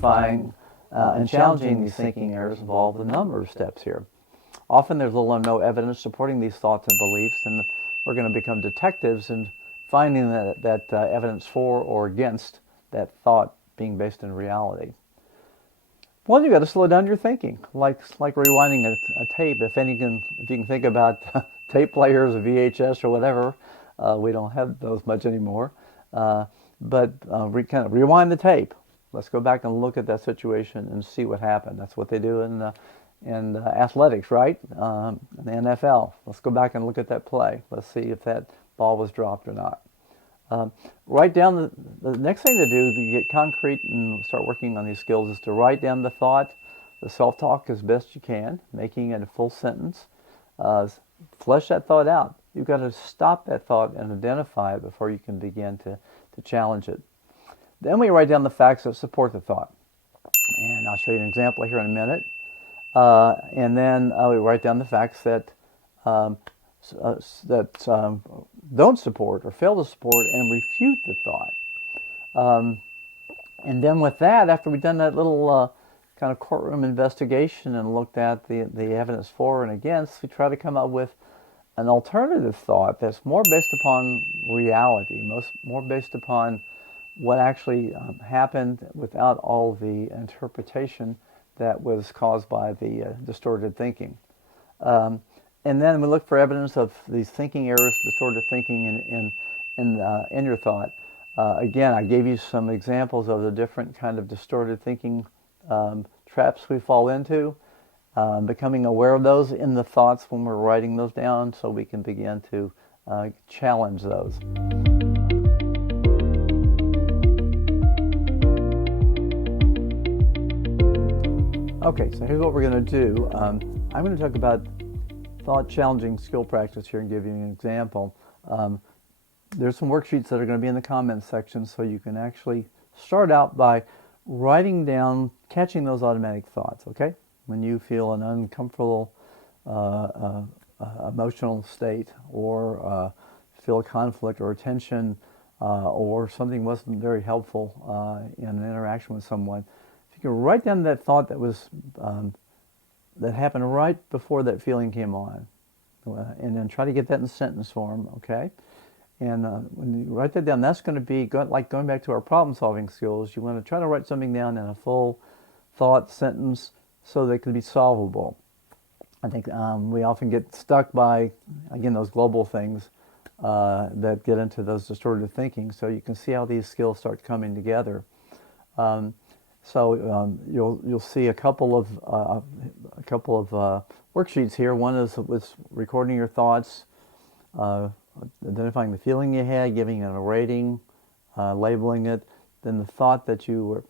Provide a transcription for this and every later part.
identifying and challenging these thinking errors involve a number of steps here. Often there's little or no evidence supporting these thoughts and beliefs, and we're going to become detectives in finding that evidence for or against that thought being based in reality. Well, you got to slow down your thinking, like rewinding a tape. If you can think about tape players, a VHS or whatever, we don't have those much anymore. But kind of rewind the tape. Let's go back and look at that situation and see what happened. That's what they do in athletics, right? In the NFL. Let's go back and look at that play. Let's see if that ball was dropped or not. Write down the next thing to do to get concrete and start working on these skills is to write down the thought, the self-talk as best you can, making it a full sentence. Flesh that thought out. You've got to stop that thought and identify it before you can begin to challenge it. Then we write down the facts that support the thought. And I'll show you an example here in a minute. And then we write down the facts that don't support or fail to support and refute the thought. And then with that, after we've done that little kind of courtroom investigation and looked at the evidence for and against, we try to come up with an alternative thought that's more based upon reality, more based upon what actually happened without all the interpretation that was caused by the distorted thinking. And then we look for evidence of these thinking errors, distorted thinking in your thought. Again, I gave you some examples of the different kind of distorted thinking traps we fall into. Becoming aware of those in the thoughts when we're writing those down so we can begin to challenge those. Okay, so here's what we're going to do. I'm going to talk about thought-challenging skill practice here and give you an example. There's some worksheets that are going to be in the comments section, so you can actually start out by writing down, catching those automatic thoughts, okay? When you feel an uncomfortable emotional state, or feel a conflict or a tension, or something wasn't very helpful in an interaction with someone, if you can write down that thought that was that happened right before that feeling came on, and then try to get that in sentence form, okay? And when you write that down, that's going to be like going back to our problem-solving skills. You want to try to write something down in a full thought sentence so that it can be solvable. I think we often get stuck by, again, those global things that get into those distorted thinking. So you can see how these skills start coming together. So you'll see a couple of worksheets here. One is with recording your thoughts, identifying the feeling you had, giving it a rating, labeling it, then the thought that you were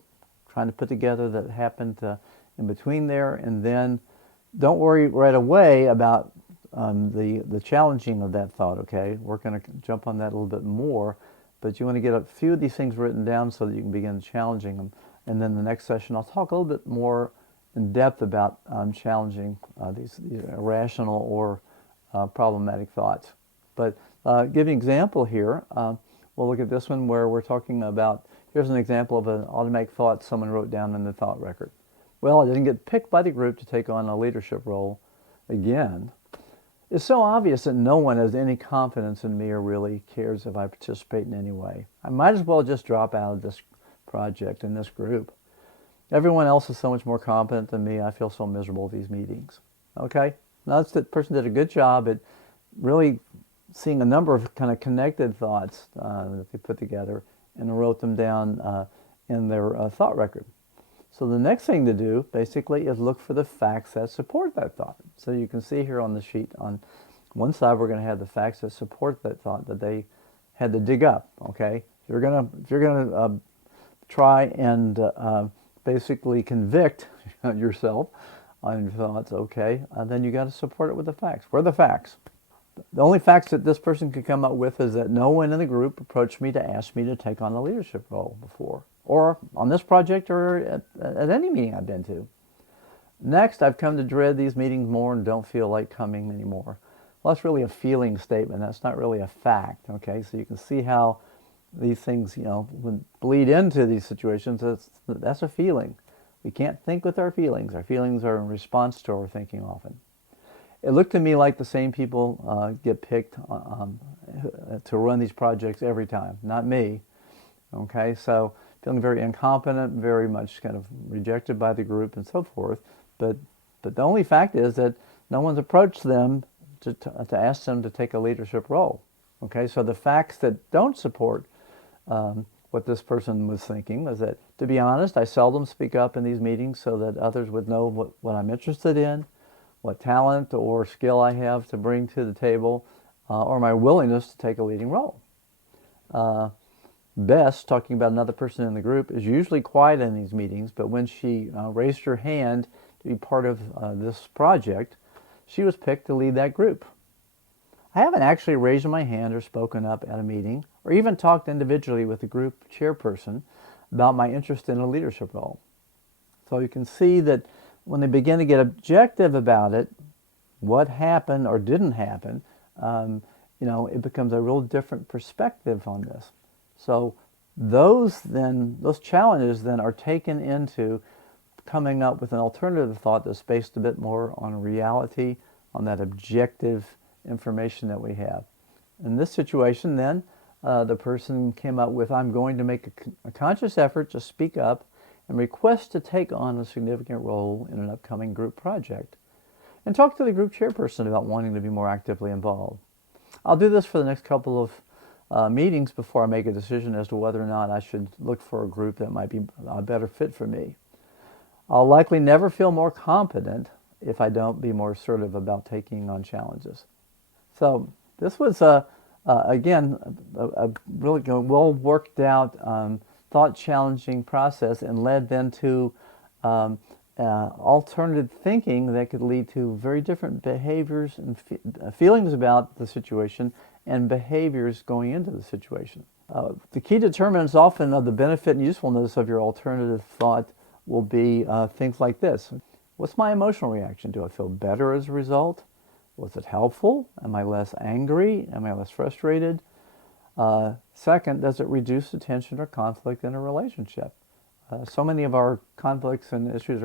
trying to put together that happened in between there, and then don't worry right away about the challenging of that thought, okay? We're going to jump on that a little bit more, but you want to get a few of these things written down so that you can begin challenging them. And then the next session, I'll talk a little bit more in depth about challenging these irrational or problematic thoughts. But give you an example here. We'll look at this one where we're talking about, here's an example of an automatic thought someone wrote down in the thought record. Well, I didn't get picked by the group to take on a leadership role again. It's so obvious that no one has any confidence in me or really cares if I participate in any way. I might as well just drop out of this project in this group. Everyone else is so much more competent than me. I feel so miserable at these meetings. Okay? Now, that person did a good job at really seeing a number of kind of connected thoughts that they put together and wrote them down in their thought record. So the next thing to do, basically, is look for the facts that support that thought. So you can see here on the sheet, on one side, we're going to have the facts that support that thought that they had to dig up. Okay, if you're gonna try and basically convict yourself on your thoughts, okay, then you got to support it with the facts. Where are the facts? The only facts that this person could come up with is that no one in the group approached me to ask me to take on a leadership role before, or on this project, or at any meeting I've been to. Next, I've come to dread these meetings more and don't feel like coming anymore. Well, that's really a feeling statement. That's not really a fact, okay? So you can see how these things, would bleed into these situations. That's a feeling. We can't think with our feelings. Our feelings are in response to our thinking often. It looked to me like the same people get picked to run these projects every time, not me. Okay, so feeling very incompetent, very much kind of rejected by the group and so forth. But the only fact is that no one's approached them to ask them to take a leadership role. Okay, so the facts that don't support what this person was thinking was that, to be honest, I seldom speak up in these meetings so that others would know what I'm interested in, what talent or skill I have to bring to the table, or my willingness to take a leading role. Bess, talking about another person in the group, is usually quiet in these meetings, but when she raised her hand to be part of this project, she was picked to lead that group. I haven't actually raised my hand or spoken up at a meeting, or even talked individually with the group chairperson about my interest in a leadership role. So you can see that when they begin to get objective about it, what happened or didn't happen, it becomes a real different perspective on this. So those challenges then are taken into coming up with an alternative thought that's based a bit more on reality, on that objective information that we have. In this situation then, the person came up with, I'm going to make a conscious effort to speak up and request to take on a significant role in an upcoming group project, and talk to the group chairperson about wanting to be more actively involved. I'll do this for the next couple of meetings before I make a decision as to whether or not I should look for a group that might be a better fit for me. I'll likely never feel more competent if I don't be more assertive about taking on challenges. So this was, again, a really well worked out, thought-challenging process, and led then to alternative thinking that could lead to very different behaviors and feelings about the situation and behaviors going into the situation. The key determinants often of the benefit and usefulness of your alternative thought will be things like this. What's my emotional reaction? Do I feel better as a result? Was it helpful? Am I less angry? Am I less frustrated? Second, does it reduce the tension or conflict in a relationship? So many of our conflicts and issues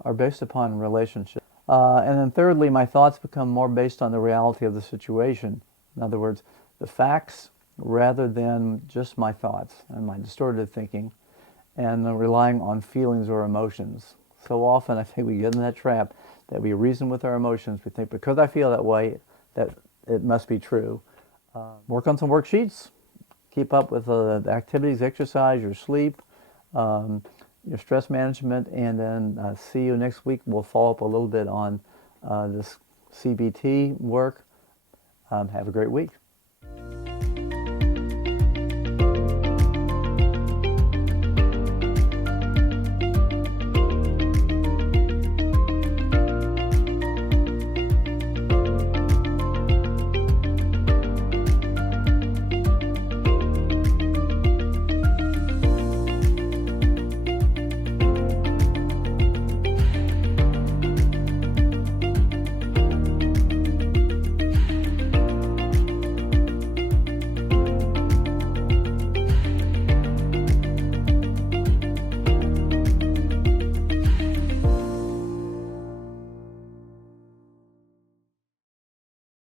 are based upon relationships. And then thirdly, my thoughts become more based on the reality of the situation. In other words, the facts rather than just my thoughts and my distorted thinking, and relying on feelings or emotions. So often I think we get in that trap that we reason with our emotions. We think because I feel that way, that it must be true. Work on some worksheets. Keep up with the activities, exercise, your sleep, your stress management, and then see you next week. We'll follow up a little bit on this CBT work. Have a great week.